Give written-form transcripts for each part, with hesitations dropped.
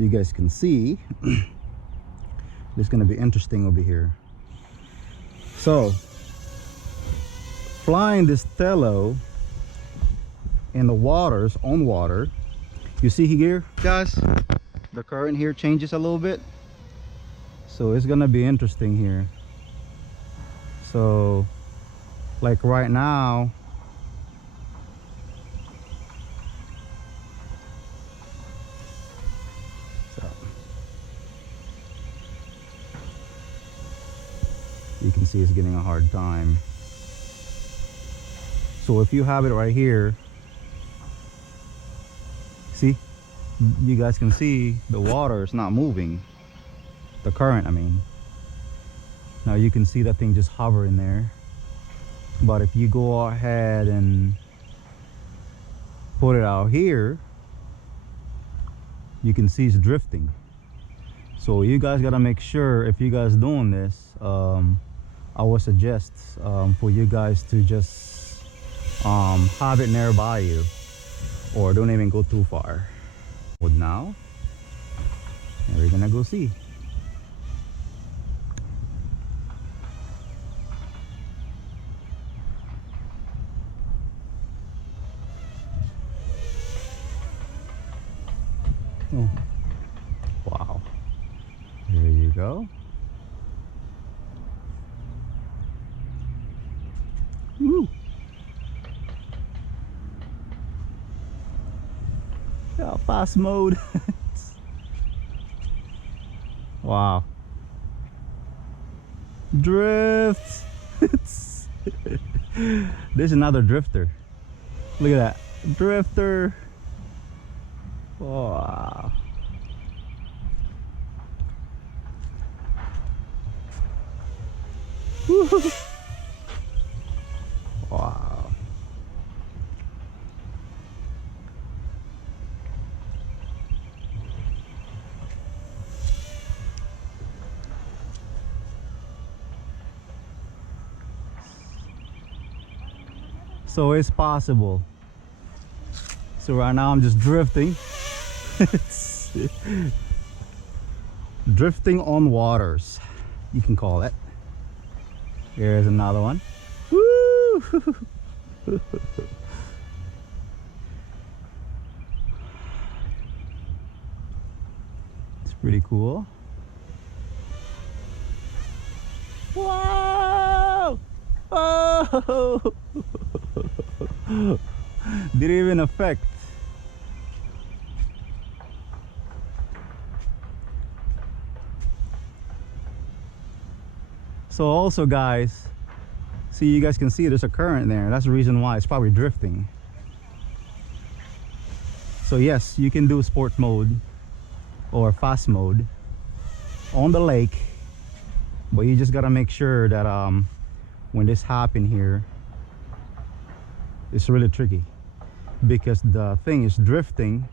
you guys can see. It's gonna be interesting over here. So flying this Tello in the waters, on water, you see here guys, the current here changes a little bit, so it's gonna be interesting here. So like right now, you can see it's getting a hard time. So if you have it right here, see, you guys can see the water is not moving, the current I mean. Now you can see that thing just hovering there, but if you go ahead and put it out here, you can see it's drifting. So you guys gotta make sure, if you guys doing this, I would suggest for you guys to just have it nearby you, or don't even go too far. But now, and we're gonna go see. Oh, wow, there you go. Woo. Yeah, fast mode. Wow. Drift. There's another drifter. Look at that. Drifter. Wow. Wow. So it's possible. So right now I'm just drifting. Drifting on waters, you can call it. Here's another one. Woo! It's pretty cool. Wow! Oh! Didn't even affect. So also guys, see, you guys can see there's a current there. That's the reason why it's probably drifting. So yes, you can do sport mode or fast mode on the lake, but you just gotta make sure that when this happen here, it's really tricky because the thing is drifting,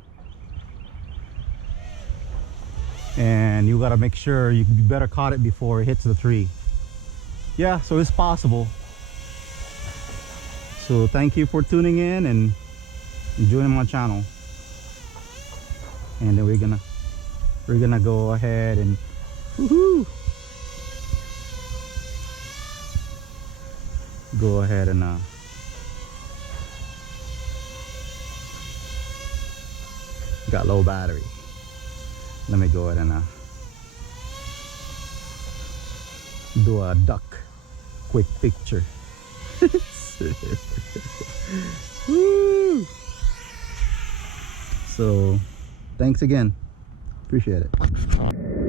and you gotta make sure you better caught it before it hits the tree. Yeah, so it's possible. So thank you for tuning in and joining my channel. And then we're gonna go ahead and woohoo, go ahead and got low battery. Let me go ahead and do a duck quick picture. Woo! So thanks again, appreciate it.